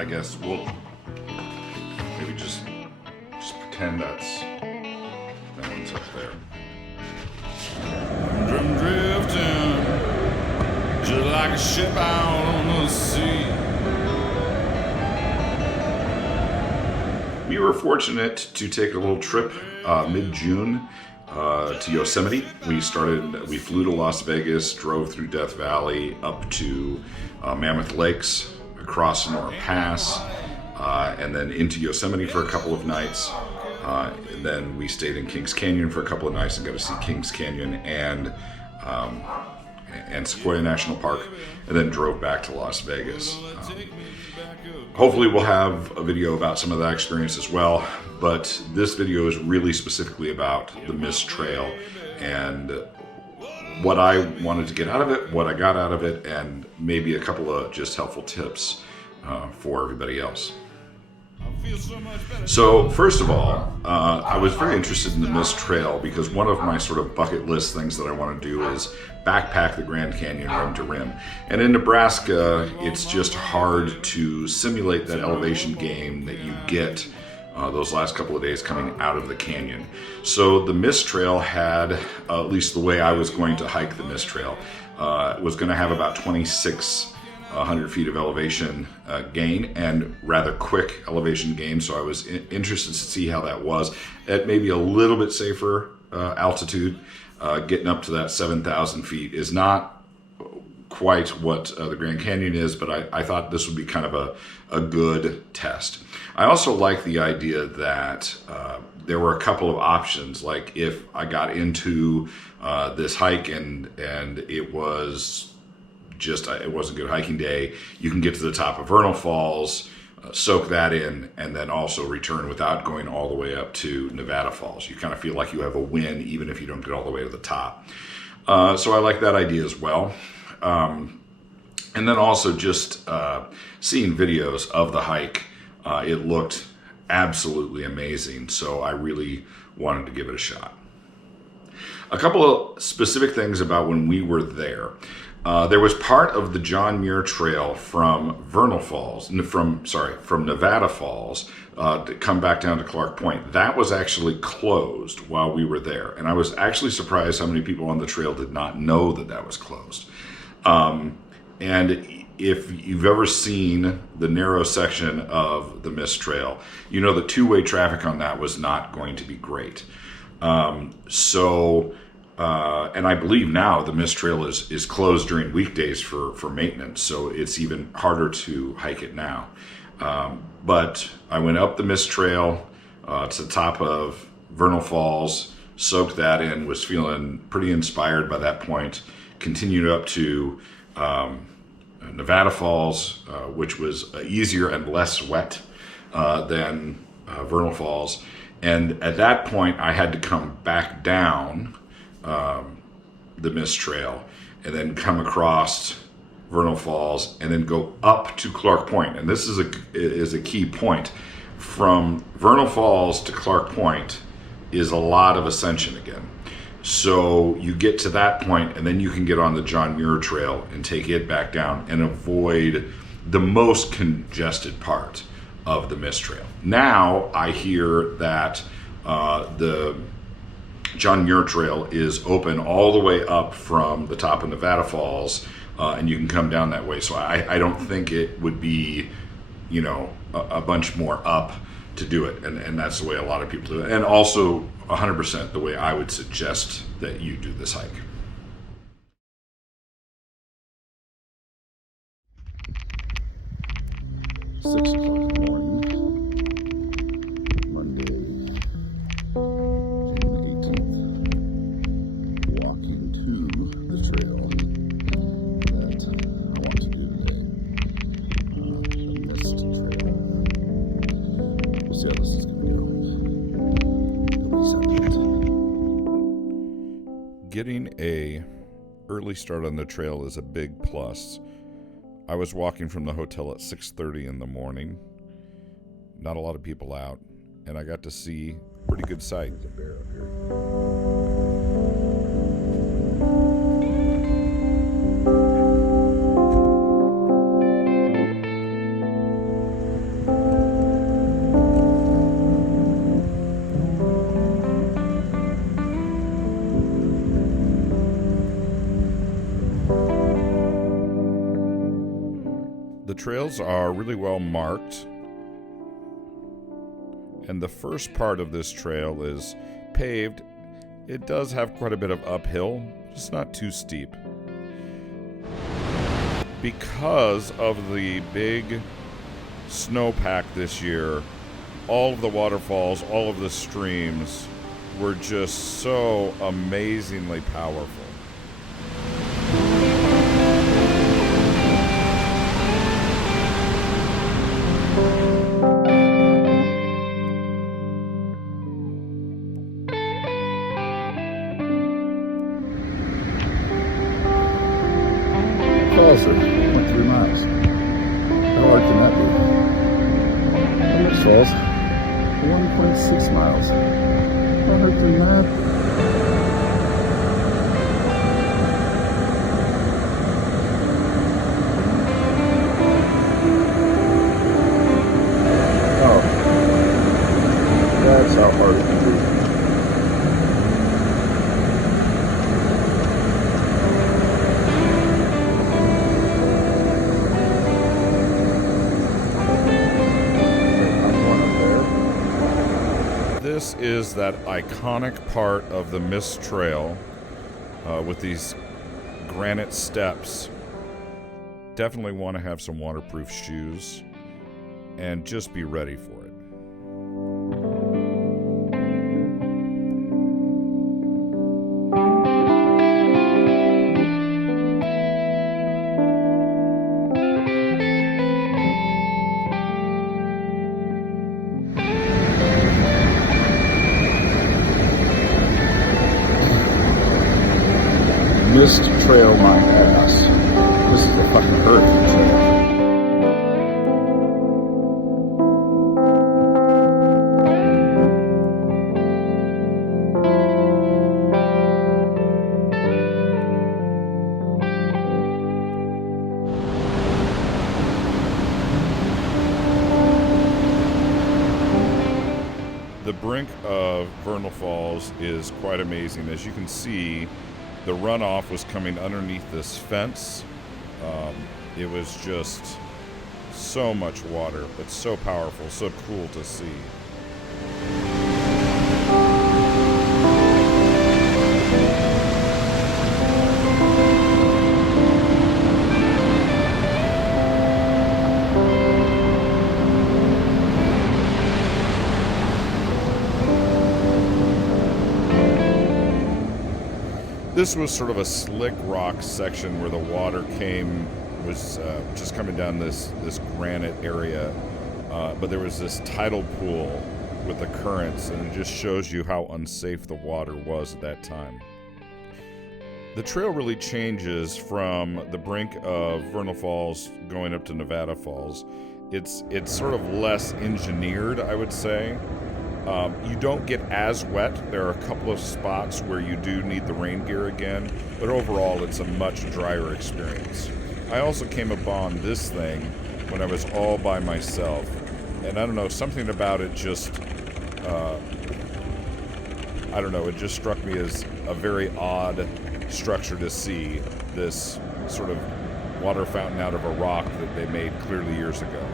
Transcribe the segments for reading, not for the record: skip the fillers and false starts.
I guess we'll maybe just pretend that one's up there. I'm drifting just like a ship out on the sea. We were fortunate to take a little trip mid-June to Yosemite. We flew to Las Vegas, drove through Death Valley up to Mammoth Lakes, across Sonora Pass, and then into Yosemite for a couple of nights. And then we stayed in Kings Canyon for a couple of nights and got to see Kings Canyon and Sequoia National Park, and then drove back to Las Vegas. Hopefully we'll have a video about some of that experience as well, but this video is really specifically about the Mist Trail and what I wanted to get out of it, what I got out of it, and maybe a couple of just helpful tips for everybody else. So first of all, I was very interested in the Mist Trail because one of my sort of bucket list things that I want to do is backpack the Grand Canyon rim to rim. And in Nebraska, it's just hard to simulate that elevation gain that you get those last couple of days coming out of the canyon. So the Mist Trail had, at least the way I was going to hike the Mist Trail, was going to have about 2,600 feet of elevation gain and rather quick elevation gain. So I was interested to see how that was at maybe a little bit safer altitude. Getting up to that 7,000 feet is not quite what the Grand Canyon is, but I thought this would be kind of a good test. I also like the idea that there were a couple of options, like if I got into this hike and it wasn't a good hiking day, you can get to the top of Vernal Falls, soak that in, and then also return without going all the way up to Nevada Falls. You kind of feel like you have a win even if you don't get all the way to the top. So I like that idea as well. And then also just seeing videos of the hike, it looked absolutely amazing. So I really wanted to give it a shot. A couple of specific things about when we were there. There was part of the John Muir Trail from Nevada Falls to come back down to Clark Point. That was actually closed while we were there. And I was actually surprised how many people on the trail did not know that was closed. And if you've ever seen the narrow section of the Mist Trail, you know the two-way traffic on that was not going to be great. And I believe now the Mist Trail is closed during weekdays for maintenance, so it's even harder to hike it now. But I went up the Mist Trail to the top of Vernal Falls, soaked that in, was feeling pretty inspired by that point, continued up to Nevada Falls, which was easier and less wet than Vernal Falls. And at that point, I had to come back down the Mist Trail and then come across Vernal Falls and then go up to Clark Point. And this is a key point. From Vernal Falls to Clark Point is a lot of ascension again. So you get to that point and then you can get on the John Muir Trail and take it back down and avoid the most congested part of the Mist Trail. Now I hear that the John Muir Trail is open all the way up from the top of Nevada Falls, and you can come down that way. So I don't think it would be, a bunch more up to do it. And that's the way a lot of people do it. And also 100% the way I would suggest that you do this hike. Six o'clock in the morning, Monday, June 18th, walking to the trail that I want to do today, the Mist Trail. We'll see how this is going to go. Getting a early start on the trail is a big plus. I was walking from the hotel at 6:30 in the morning. Not a lot of people out, and I got to see a pretty good sight. There's a bear up here. trails are really well marked, and the first part of this trail is paved. It does have quite a bit of uphill, just not too steep. Because of the big snowpack this year, all of the waterfalls, all of the streams were just so amazingly powerful. Falls are 1.3 miles. How hard can that be? How much falls? 1.6 miles. How hard can that be? Oh, that's how hard it can be. This is that iconic part of the Mist Trail with these granite steps. Definitely want to have some waterproof shoes and just be ready for it. Mist trail my ass. This is a fucking hurricane trail. The brink of Vernal Falls is quite amazing. As you can see, the runoff was coming underneath this fence. It was just so much water, but so powerful, so cool to see. This was sort of a slick rock section where the water was just coming down this granite area, but there was this tidal pool with the currents, and it just shows you how unsafe the water was at that time. The trail really changes from the brink of Vernal Falls going up to Nevada Falls. It's sort of less engineered, I would say. You don't get as wet. There are a couple of spots where you do need the rain gear again, but overall it's a much drier experience. I also came upon this thing when I was all by myself, and I don't know, something about it just, it just struck me as a very odd structure to see, this sort of water fountain out of a rock that they made clearly years ago.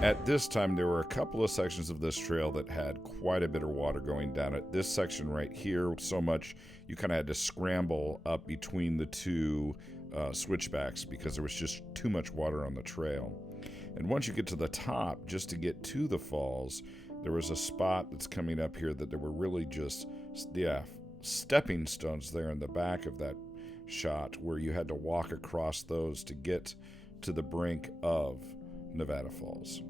At this time, there were a couple of sections of this trail that had quite a bit of water going down it. This section right here, so much you kind of had to scramble up between the two switchbacks because there was just too much water on the trail. And once you get to the top, just to get to the falls, there was a spot that's coming up here that there were really just, stepping stones there in the back of that shot where you had to walk across those to get to the brink of Nevada Falls.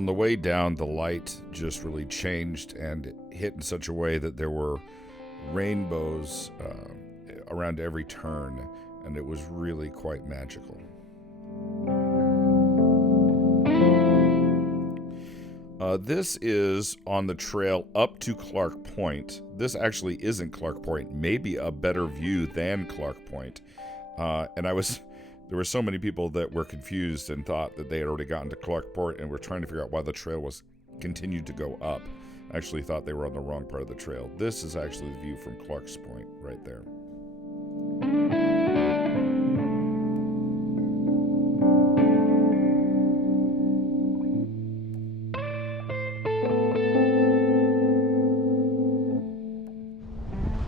On the way down, the light just really changed and hit in such a way that there were rainbows around every turn, and it was really quite magical. This is on the trail up to Clark Point. This actually isn't Clark Point, maybe a better view than Clark Point. And there were so many people that were confused and thought that they had already gotten to Clark Point and were trying to figure out why the trail was continued to go up. I actually thought they were on the wrong part of the trail. This is actually the view from Clark's Point right there.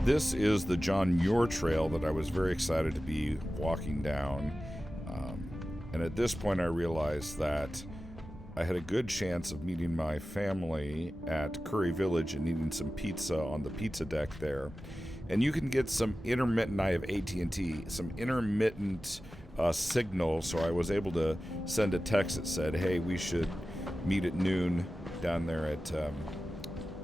This is the John Muir Trail that I was very excited to be walking down. And at this point I realized that I had a good chance of meeting my family at Curry Village and eating some pizza on the pizza deck there. And you can get some intermittent, I have AT&T, some intermittent signal, so I was able to send a text that said, hey, we should meet at noon down there at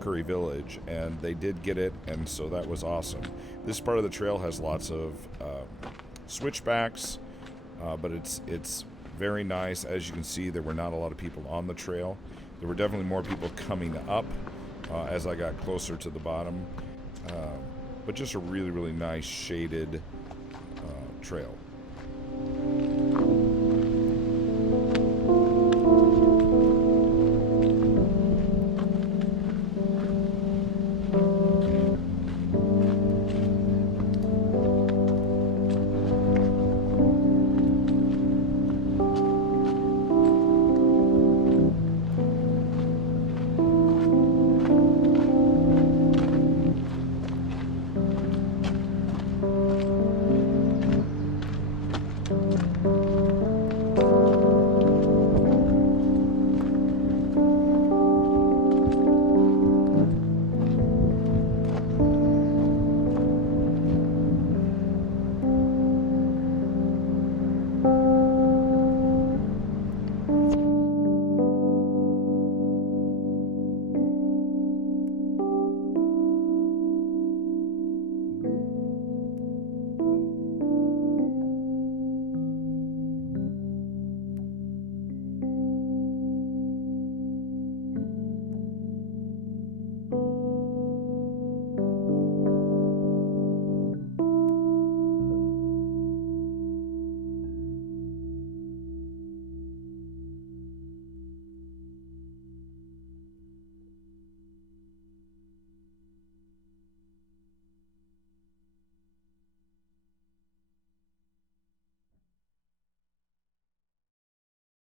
Curry Village, and they did get it, and so that was awesome. This part of the trail has lots of switchbacks, but it's very nice. As you can see, there were not a lot of people on the trail. There were definitely more people coming up as I got closer to the bottom, but just a really, really nice shaded trail.